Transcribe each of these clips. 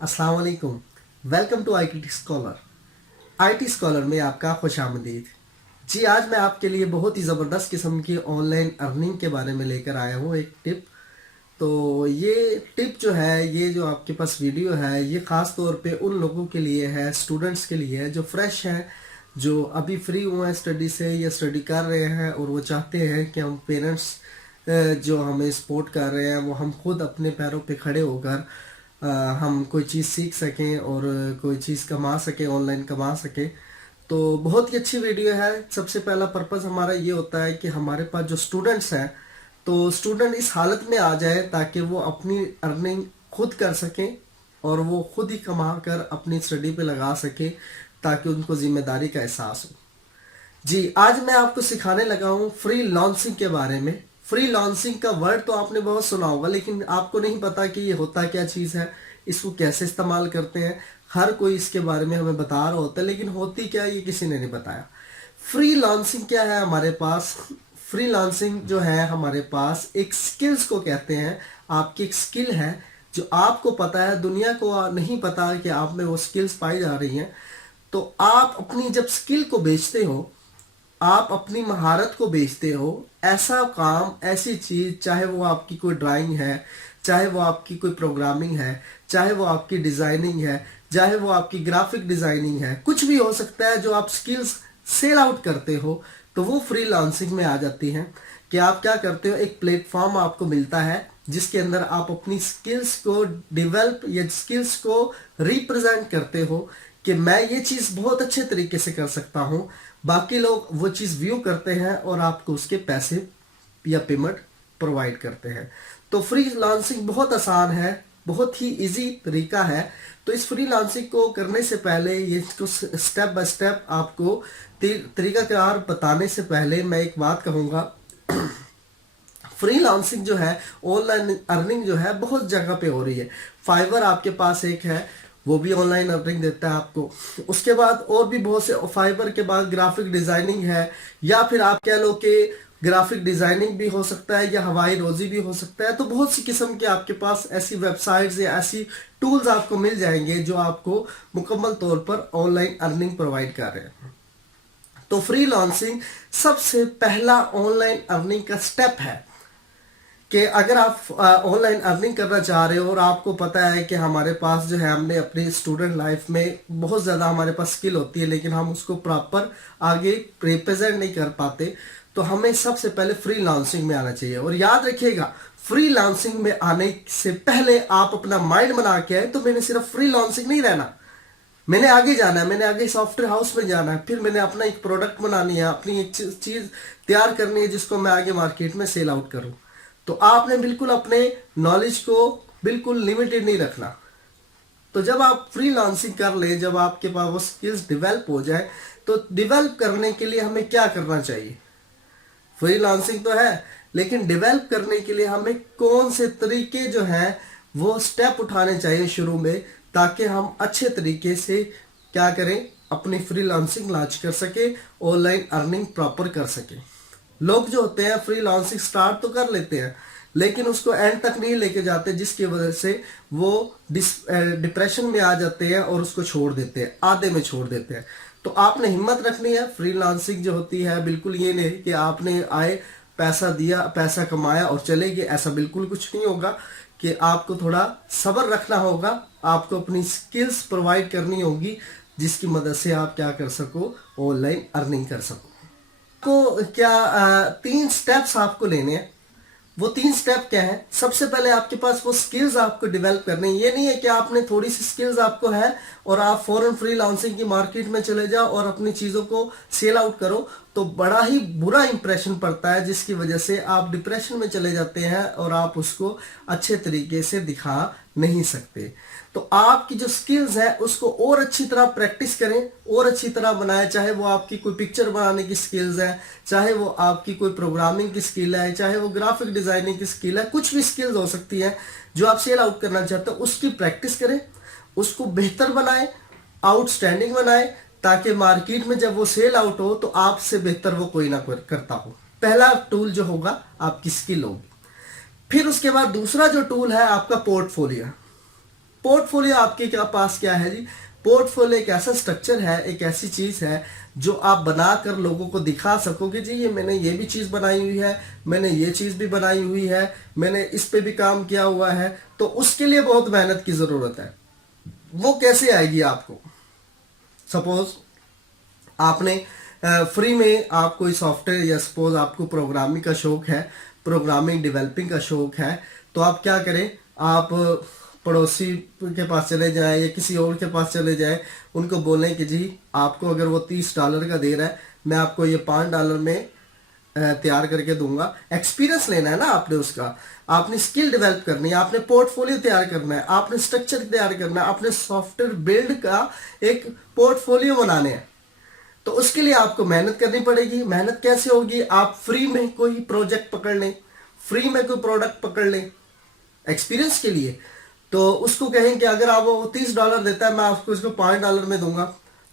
अस्सलाम वालेकुम। Welcome to IT scholar. IT scholar में आपका खुशामदीद। जी, आज मैं आपके लिए बहुत ही ज़बरदस्त किस्म की ऑनलाइन अर्निंग के बारे में लेकर आया हूँ एक टिप। तो ये टिप जो है, ये जो आपके पास वीडियो है, ये ख़ास तौर पे उन लोगों के लिए है, स्टूडेंट्स के लिए है जो फ्रेश हैं, जो अभी फ्री हुए हैं स्टडी से या स्टडी कर रहे हैं और वो चाहते हैं कि हम पेरेंट्स जो हमें सपोर्ट कर रहे हैं वो हम खुद अपने पैरों पे खड़े होकर हम कोई चीज़ सीख सकें और कोई चीज़ कमा सकें, ऑनलाइन कमा सकें। तो बहुत ही अच्छी वीडियो है। सबसे पहला पर्पज़ हमारा ये होता है कि हमारे पास जो स्टूडेंट्स हैं, तो स्टूडेंट इस हालत में आ जाए ताकि वो अपनी अर्निंग खुद कर सकें और वो खुद ही कमा कर अपनी स्टडी पे लगा सके ताकि उनको जिम्मेदारी का एहसास हो। जी, आज मैं आपको सिखाने लगा हूँ फ्री लॉन्सिंग के बारे में। फ्री लॉन्सिंग का वर्ड तो आपने बहुत सुना होगा, लेकिन आपको नहीं पता कि ये होता क्या चीज़ है, इसको कैसे इस्तेमाल करते हैं। हर कोई इसके बारे में हमें बता रहा होता है, लेकिन होती क्या है ये किसी ने नहीं बताया। फ्री लॉन्सिंग क्या है हमारे पास? फ्री लॉन्सिंग जो है हमारे पास एक स्किल्स को कहते हैं। आपकी एक स्किल है जो आपको पता है, दुनिया को नहीं पता कि आप में वो स्किल्स पाई जा रही हैं। तो आप अपनी जब स्किल को बेचते हो, आप अपनी महारत को बेचते हो, ऐसा काम, ऐसी चीज, चाहे वो आपकी कोई ड्राइंग है, चाहे वो आपकी कोई प्रोग्रामिंग है, चाहे वो आपकी डिजाइनिंग है, चाहे वो आपकी ग्राफिक डिजाइनिंग है, कुछ भी हो सकता है जो आप स्किल्स सेल आउट करते हो, तो वो फ्रीलांसिंग में आ जाती हैं। कि आप क्या करते हो, एक प्लेटफॉर्म आपको मिलता है जिसके अंदर आप अपनी स्किल्स को डेवलप या स्किल्स को रिप्रेजेंट करते हो कि मैं ये चीज़ बहुत अच्छे तरीके से कर सकता हूँ। बाकी लोग वो चीज़ व्यू करते हैं और आपको उसके पैसे या पेमेंट प्रोवाइड करते हैं। तो फ्री लांसिंग बहुत आसान है, बहुत ही इजी तरीका है। तो इस फ्री लांसिंग को करने से पहले, ये स्टेप बाय स्टेप आपको तरीकाकार बताने से पहले मैं एक बात कहूँगा। फ्रीलांसिंग जो है, ऑनलाइन अर्निंग जो है, बहुत जगह पे हो रही है। फाइवर आपके पास एक है, वो भी ऑनलाइन अर्निंग देता है आपको। उसके बाद और भी बहुत से, फाइवर के बाद ग्राफिक डिजाइनिंग है, या फिर आप कह लो कि ग्राफिक डिजाइनिंग भी हो सकता है या हवाई रोजी भी हो सकता है। तो बहुत सी किस्म के आपके पास ऐसी वेबसाइट्स या ऐसी टूल्स आपको मिल जाएंगे जो आपको मुकम्मल तौर पर ऑनलाइन अर्निंग प्रोवाइड कर रहे हैं। तो फ्रीलांसिंग सबसे पहला ऑनलाइन अर्निंग का स्टेप है कि अगर आप ऑनलाइन अर्निंग करना चाह रहे हो और आपको पता है कि हमारे पास जो है, हमने अपनी स्टूडेंट लाइफ में बहुत ज़्यादा हमारे पास स्किल होती है लेकिन हम उसको प्रॉपर आगे रिप्रेजेंट नहीं कर पाते, तो हमें सबसे पहले फ्रीलांसिंग में आना चाहिए। और याद रखिएगा, फ्रीलांसिंग में आने से पहले आप अपना माइंड बना के आए, तो मैंने सिर्फ फ्रीलांसिंग नहीं रहना, मैंने आगे जाना है, मैंने आगे सॉफ्टवेयर हाउस में जाना है, फिर मैंने अपना एक प्रोडक्ट बनानी है, अपनी एक चीज़ तैयार करनी है जिसको मैं आगे मार्केट में सेल आउट करूँ। तो आपने बिल्कुल अपने नॉलेज को बिल्कुल लिमिटेड नहीं रखना। तो जब आप फ्रीलांसिंग कर ले, जब आपके पास वो स्किल्स डेवलप हो जाए, तो डेवलप करने के लिए हमें क्या करना चाहिए? फ्रीलांसिंग तो है, लेकिन डेवलप करने के लिए हमें कौन से तरीके जो हैं वो स्टेप उठाने चाहिए शुरू में, ताकि हम अच्छे तरीके से क्या करें, अपनी फ्रीलांसिंग लॉन्च कर सके, ऑनलाइन अर्निंग प्रॉपर कर सके। लोग जो होते हैं फ्रीलांसिंग स्टार्ट तो कर लेते हैं लेकिन उसको एंड तक नहीं लेके जाते, जिसकी वजह से वो डिप्रेशन में आ जाते हैं और उसको छोड़ देते हैं, आधे में छोड़ देते हैं। तो आपने हिम्मत रखनी है। फ्रीलांसिंग जो होती है, बिल्कुल ये नहीं कि आपने आए, पैसा दिया, पैसा कमाया और चले गए, ऐसा बिल्कुल कुछ नहीं होगा। कि आपको थोड़ा सब्र रखना होगा, आपको अपनी स्किल्स प्रोवाइड करनी होगी जिसकी मदद से आप क्या कर सको, ऑनलाइन अर्निंग कर सको। को क्या 3 स्टेप्स आपको लेने हैं। वो 3 स्टेप क्या है? सबसे पहले आपके पास वो स्किल्स आपको डेवलप करनी है। ये नहीं है कि आपने थोड़ी सी स्किल्स आपको है और आप फॉरेन फ्रीलांसिंग की मार्केट में चले जाओ और अपनी चीज़ों को सेल आउट करो, तो बड़ा ही बुरा इंप्रेशन पड़ता है, जिसकी वजह से आप डिप्रेशन में चले जाते हैं और आप उसको अच्छे तरीके से दिखा नहीं सकते। तो आपकी जो स्किल्स है उसको और अच्छी तरह प्रैक्टिस करें और अच्छी तरह बनाएं। चाहे वो आपकी कोई पिक्चर बनाने की स्किल्स है, चाहे वो आपकी कोई प्रोग्रामिंग की स्किल है, चाहे वो ग्राफिक डिजाइनिंग की स्किल है, कुछ भी स्किल्स हो सकती है जो आप सेल आउट करना चाहते हो, उसकी प्रैक्टिस करें, उसको बेहतर बनाएं, आउटस्टैंडिंग बनाएं, ताकि मार्केट में जब वो सेल आउट हो तो आपसे बेहतर वो कोई ना कोई करता हो। पहला टूल जो होगा आपकी स्किल होगी। फिर उसके बाद दूसरा जो टूल है आपका पोर्टफोलियो। पोर्टफोलियो आपके क्या पास क्या है जी? पोर्टफोलियो एक ऐसा स्ट्रक्चर है, एक ऐसी चीज है जो आप बनाकर लोगों को दिखा सकोगे जी, ये मैंने ये भी चीज बनाई हुई है, मैंने ये चीज भी बनाई हुई है, मैंने इस पे भी काम किया हुआ है। तो उसके लिए बहुत मेहनत की जरूरत है। वो कैसे आएगी आपको? सपोज आपने फ्री में आप कोई सॉफ्टवेयर, या सपोज आपको प्रोग्रामिंग का शौक है, प्रोग्रामिंग डेवलपिंग का शौक है, तो आप क्या करें, आप पड़ोसी के पास चले जाएं या किसी और के पास चले जाएं, उनको बोलें कि जी आपको अगर वो $30 का दे रहा है, मैं आपको ये $5 में तैयार करके दूंगा। एक्सपीरियंस लेना है ना आपने उसका, आपने स्किल डेवलप करनी है, आपने पोर्टफोलियो तैयार करना है, आपने स्ट्रक्चर तैयार करना है, आपने सॉफ्टवेयर बिल्ड का एक पोर्टफोलियो बनाने हैं। तो उसके लिए आपको मेहनत करनी पड़ेगी। मेहनत कैसे होगी? आप फ्री में कोई प्रोजेक्ट पकड़ लें, फ्री में कोई प्रोडक्ट पकड़ लें एक्सपीरियंस के लिए। तो उसको कहें कि अगर आप वो $30 देता है, मैं आपको इसको $5 में दूंगा।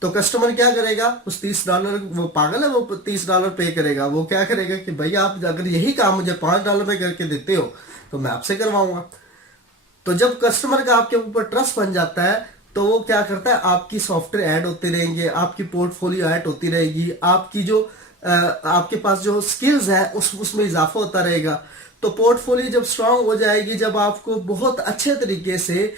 तो कस्टमर क्या करेगा? उस $30, वो पागल है, वो $30 पे करेगा। वो क्या करेगा कि भाई आप अगर यही काम मुझे $5 में करके देते हो तो मैं आपसे करवाऊंगा। तो जब कस्टमर का आपके ऊपर ट्रस्ट बन जाता है, तो वो क्या करता है, आपकी सॉफ्टवेयर ऐड होते रहेंगे, आपकी पोर्टफोलियो ऐड होती रहेगी, आपकी जो आपके पास जो स्किल्स है उसमें इजाफा होता रहेगा। तो पोर्टफोलियो जब स्ट्रांग हो जाएगी, जब आपको बहुत अच्छे तरीके से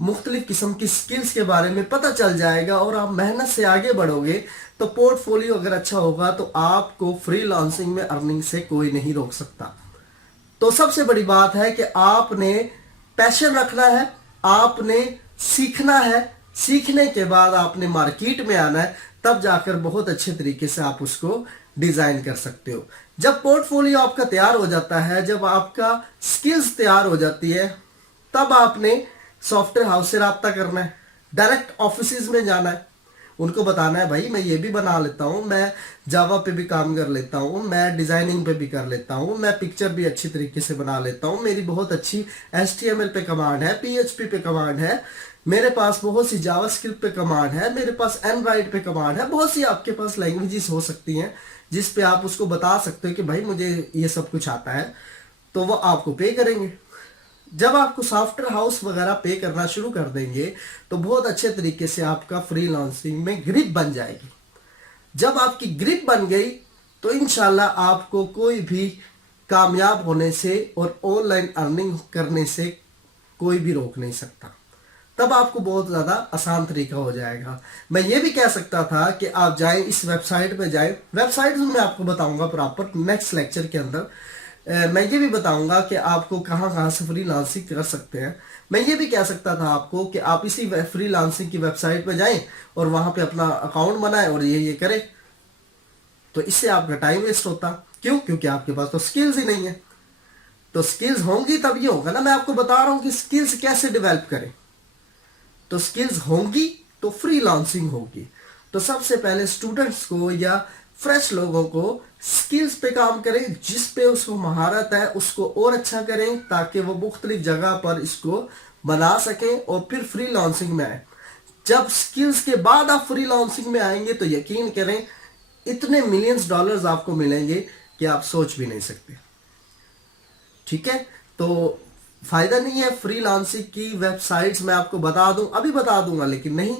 मुख्तलिफ किस्म की स्किल्स के बारे में पता चल जाएगा और आप मेहनत से आगे बढ़ोगे, तो पोर्टफोलियो अगर अच्छा होगा तो आपको फ्रीलांसिंग में अर्निंग से कोई नहीं रोक सकता। तो सबसे बड़ी बात है कि आपने पैशन रखना है, आपने सीखना है, सीखने के बाद आपने मार्केट में आना है, तब जाकर बहुत अच्छे तरीके से आप उसको डिजाइन कर सकते हो। जब पोर्टफोलियो आपका तैयार हो जाता है, जब आपका स्किल्स तैयार हो जाती है, तब आपने सॉफ्टवेयर हाउस से रब्ता करना है, डायरेक्ट ऑफिस में जाना है, उनको बताना है भाई मैं ये भी बना लेता हूँ, मैं जावा पे भी काम कर लेता हूँ, मैं डिजाइनिंग पे भी कर लेता हूँ, मैं पिक्चर भी अच्छी तरीके से बना लेता हूँ, मेरी बहुत अच्छी HTML पे कमांड है, PHP पे कमांड है, मेरे पास बहुत सी जावास्क्रिप्ट पे कमांड है, मेरे पास एंड्रॉइड पे कमांड है। बहुत सी आपके पास लैंग्वेजेस हो सकती हैं जिस पे आप उसको बता सकते हो कि भाई मुझे ये सब कुछ आता है, तो वो आपको पे करेंगे। जब आपको सॉफ्टवेयर हाउस वगैरह पे करना शुरू कर देंगे, तो बहुत अच्छे तरीके से आपका फ्रीलांसिंग में ग्रिप बन जाएगी। जब आपकी ग्रिप बन गई, तो इंशाल्लाह आपको कोई भी कामयाब होने से और ऑनलाइन अर्निंग करने से कोई भी रोक नहीं सकता। तब आपको बहुत ज़्यादा आसान तरीका हो जाएगा। मैं ये भी कह सकता था कि आप जाएं, इस वेबसाइट पे जाएं। वेबसाइट मैं आपको बताऊंगा प्रॉपर नेक्स्ट लेक्चर के अंदर। मैं ये भी बताऊंगा कि आपको कहाँ कहाँ से फ्रीलांसिंग कर सकते हैं। मैं ये भी कह सकता था आपको कि आप इसी फ्रीलांसिंग की वेबसाइट पे जाएं और वहां पे अपना अकाउंट बनाएं और ये करें, तो इससे आपका टाइम वेस्ट होता। क्यों? क्योंकि आपके पास तो स्किल्स ही नहीं है। तो स्किल्स होंगी तब ये होगा ना। मैं आपको बता रहा हूं कि स्किल्स कैसे डेवलप करें। तो स्किल्स होंगी तो फ्रीलांसिंग होगी। तो सबसे पहले स्टूडेंट्स को या फ्रेश लोगों को स्किल्स पे काम करें, जिस पे उसको महारत है उसको और अच्छा करें, ताकि वो मुख्तलिफ जगह पर इसको बना सकें और फिर फ्रीलांसिंग में आए। जब स्किल्स के बाद आप फ्रीलांसिंग में आएंगे तो यकीन करें इतने मिलियंस डॉलर्स आपको मिलेंगे कि आप सोच भी नहीं सकते। ठीक है, तो फायदा नहीं है फ्रीलांसिंग की वेबसाइट्स मैं आपको बता दूं, अभी बता दूंगा, लेकिन नहीं,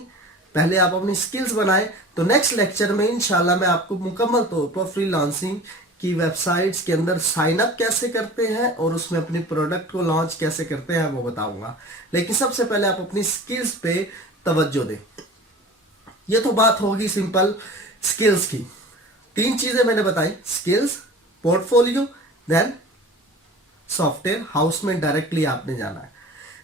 पहले आप अपनी स्किल्स बनाएं। तो नेक्स्ट लेक्चर में इंशाल्लाह मैं आपको मुकम्मल तौर पर फ्रीलांसिंग की वेबसाइट्स के अंदर साइन अप कैसे करते हैं और उसमें अपने प्रोडक्ट को लॉन्च कैसे करते हैं वो बताऊंगा। लेकिन सबसे पहले आप अपनी स्किल्स पे तवज्जो दें। ये तो बात होगी सिंपल स्किल्स की। 3 चीजें मैंने बताई, skills, portfolio, then software house में डायरेक्टली आपने जाना है।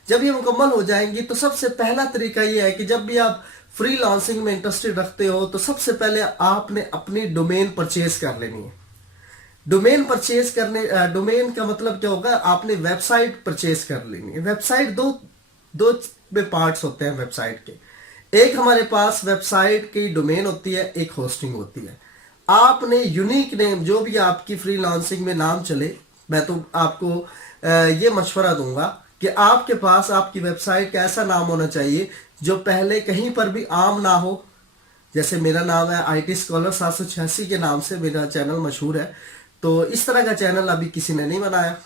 जब ये मुकम्मल हो जाएंगी तो सबसे पहला तरीका ये है कि जब भी आप फ्रीलांसिंग में इंटरेस्टेड रखते हो तो सबसे पहले आपने अपनी डोमेन परचेज कर लेनी है। डोमेन परचेज करने, डोमेन का मतलब क्या होगा, आपने वेबसाइट परचेज कर लेनी है। वेबसाइट दो में पार्ट्स होते हैं वेबसाइट के। एक हमारे पास वेबसाइट की डोमेन होती है, एक होस्टिंग होती है। आपने यूनिक नेम, जो भी आपकी फ्रीलांसिंग में नाम चले, मैं तो आपको ये मशवरा दूंगा कि आपके पास आपकी वेबसाइट का ऐसा नाम होना चाहिए जो पहले कहीं पर भी आम ना हो। जैसे मेरा नाम है IT स्कॉलर 786 के नाम से मेरा चैनल मशहूर है। तो इस तरह का चैनल अभी किसी ने नहीं बनाया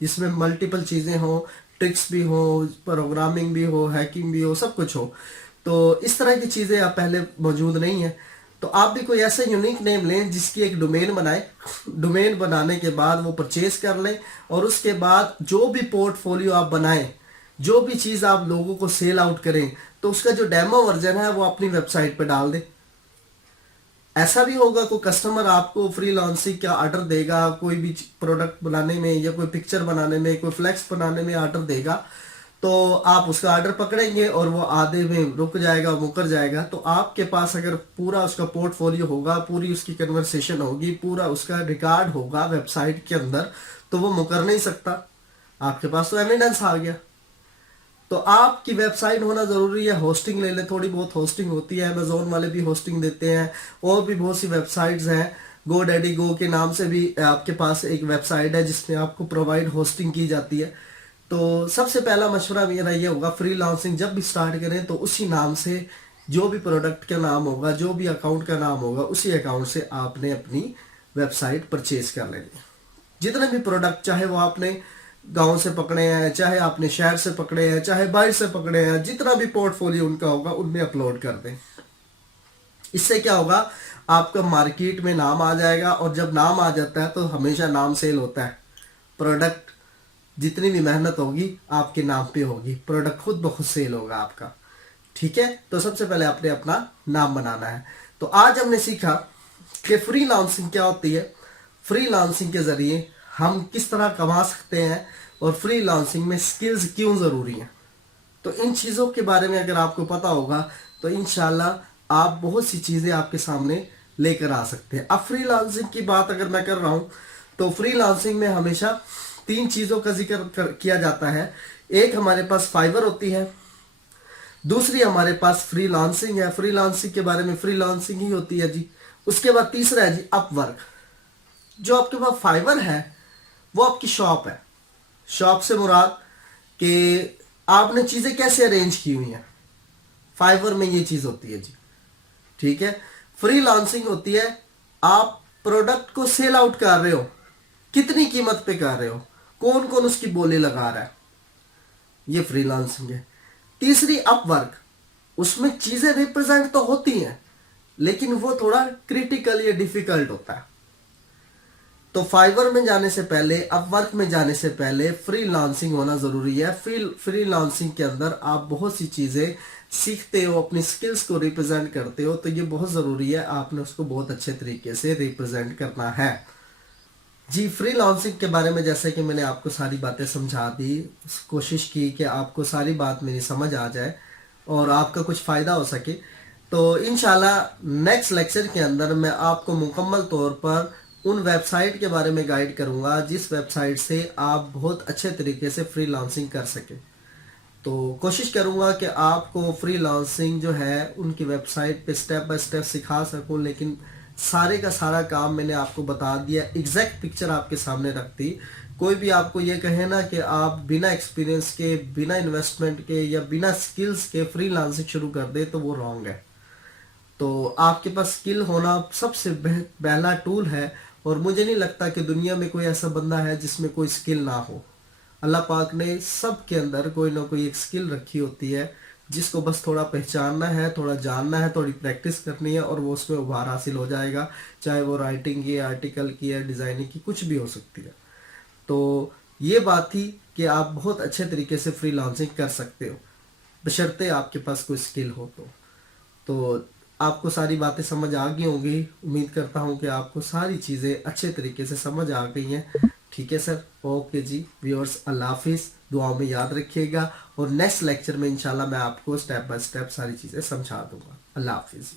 जिसमें मल्टीपल चीजें हो, ट्रिक्स भी हो, प्रोग्रामिंग भी हो, हैकिंग भी हो, सब कुछ हो। तो इस तरह की चीज़ें आप पहले मौजूद नहीं है। तो आप भी कोई ऐसा यूनिक नेम लें जिसकी एक डोमेन बनाए, डोमेन बनाने के बाद वो परचेज कर लें, और उसके बाद जो भी पोर्टफोलियो आप बनाएं, जो भी चीज़ आप लोगों को सेल आउट करें, तो उसका जो डेमो वर्जन है वो अपनी वेबसाइट पे डाल दें। ऐसा भी होगा कोई कस्टमर आपको फ्रीलांसिंग का ऑर्डर देगा, कोई भी प्रोडक्ट बनाने में या कोई पिक्चर बनाने में, कोई फ्लेक्स बनाने में ऑर्डर देगा, तो आप उसका ऑर्डर पकड़ेंगे और वो आधे में रुक जाएगा, मुकर जाएगा। तो आपके पास अगर पूरा उसका पोर्टफोलियो होगा, पूरी उसकी कन्वर्सेशन होगी, पूरा उसका रिकॉर्ड होगा वेबसाइट के अंदर, तो वो मुकर नहीं सकता। आपके पास तो एविडेंस आ गया। तो आपकी वेबसाइट होना जरूरी है। होस्टिंग ले लें, थोड़ी बहुत होस्टिंग होती है, अमेजोन वाले भी होस्टिंग देते हैं, और भी बहुत सी वेबसाइट्स हैं। गो डैडी गो के नाम से भी आपके पास एक वेबसाइट है जिसमें आपको प्रोवाइड होस्टिंग की जाती है। तो सबसे पहला मशवरा मेरा ये होगा, फ्रीलांसिंग जब भी स्टार्ट करें तो उसी नाम से, जो भी प्रोडक्ट का नाम होगा, जो भी अकाउंट का नाम होगा, उसी अकाउंट से आपने अपनी वेबसाइट परचेज कर लेनी है। जितने भी प्रोडक्ट, चाहे वो आपने गांव से पकड़े हैं, चाहे आपने शहर से पकड़े हैं, चाहे बाहर से पकड़े हैं, जितना भी पोर्टफोलियो उनका होगा उनमें अपलोड कर दें। इससे क्या होगा, आपका मार्केट में नाम आ जाएगा, और जब नाम आ जाता है तो हमेशा नाम सेल होता है। प्रोडक्ट जितनी भी मेहनत होगी आपके नाम पे होगी, प्रोडक्ट खुद ब खुद सेल होगा आपका। ठीक है, तो सबसे पहले आपने अपना नाम बनाना है। तो आज हमने सीखा कि फ्रीलांसिंग क्या होती है, फ्रीलांसिंग के जरिए हम किस तरह कमा सकते हैं, और फ्रीलांसिंग में स्किल्स क्यों जरूरी हैं। तो इन चीज़ों के बारे में अगर आपको पता होगा तो इंशाल्लाह आप बहुत सी चीज़ें आपके सामने लेकर आ सकते हैं। अब फ्रीलांसिंग की बात अगर मैं कर रहा हूँ, तो फ्रीलांसिंग में हमेशा 3 चीज़ों का जिक्र किया जाता है। एक हमारे पास फाइवर होती है, दूसरी हमारे पास फ्रीलांसिंग है, फ्रीलांसिंग के बारे में फ्रीलांसिंग ही होती है जी। उसके बाद तीसरा है जी अपवर्क। जो आपके पास फाइवर है वो आपकी शॉप है। शॉप से मुराद कि आपने चीजें कैसे अरेंज की हुई हैं, फाइवर में ये चीज होती है जी। ठीक है, फ्रीलांसिंग होती है आप प्रोडक्ट को सेल आउट कर रहे हो, कितनी कीमत पे कर रहे हो, कौन कौन उसकी बोली लगा रहा है, ये फ्रीलांसिंग है। तीसरी अपवर्क, उसमें चीजें रिप्रेजेंट तो होती हैं लेकिन वो थोड़ा क्रिटिकल या डिफिकल्ट होता है। तो फाइवर में जाने से पहले, अपवर्क में जाने से पहले फ्रीलांसिंग होना जरूरी है। फ्रीलांसिंग के अंदर आप बहुत सी चीजें सीखते हो, अपनी स्किल्स को रिप्रेजेंट करते हो, तो ये बहुत जरूरी है, आपने उसको बहुत अच्छे तरीके से रिप्रेजेंट करना है जी। फ्रीलांसिंग के बारे में जैसे कि मैंने आपको सारी बातें समझा दी, कोशिश की कि आपको सारी बात मेरी समझ आ जाए और आपका कुछ फ़ायदा हो सके। तो इंशाल्लाह नेक्स्ट लेक्चर के अंदर मैं आपको मुकम्मल तौर पर उन वेबसाइट के बारे में गाइड करूंगा जिस वेबसाइट से आप बहुत अच्छे तरीके से फ्रीलांसिंग कर सकें। तो कोशिश करूंगा कि आपको फ्रीलांसिंग जो है उनकी वेबसाइट पे स्टेप बाय स्टेप सिखा सकूं, लेकिन सारे का सारा काम मैंने आपको बता दिया, एग्जैक्ट पिक्चर आपके सामने रख दी। कोई भी आपको ये कहे ना कि आप बिना एक्सपीरियंस के, बिना इन्वेस्टमेंट के या बिना स्किल्स के फ्रीलांसिंग शुरू कर दे, तो वो रॉन्ग है। तो आपके पास स्किल होना सबसे पहला टूल है, और मुझे नहीं लगता कि दुनिया में कोई ऐसा बंदा है जिसमें कोई स्किल ना हो। अल्लाह पाक ने सब के अंदर कोई ना कोई एक स्किल रखी होती है, जिसको बस थोड़ा पहचानना है, थोड़ा जानना है, थोड़ी प्रैक्टिस करनी है, और वो उसमें उभार हासिल हो जाएगा। चाहे वो राइटिंग की है, आर्टिकल की है, डिज़ाइनिंग की, कुछ भी हो सकती है। तो ये बात थी कि आप बहुत अच्छे तरीके से फ्रीलांसिंग कर सकते हो, बशर्ते आपके पास कोई स्किल हो। तो आपको सारी बातें समझ आ गई होंगी। उम्मीद करता हूँ कि आपको सारी चीज़ें अच्छे तरीके से समझ आ गई हैं। ठीक है सर, ओके जी व्यूअर्स, अल्लाह हाफिज़, दुआओं में याद रखिएगा, और नेक्स्ट लेक्चर में इंशाल्लाह मैं आपको स्टेप बाय स्टेप सारी चीज़ें समझा दूंगा। अल्लाह हाफिज़।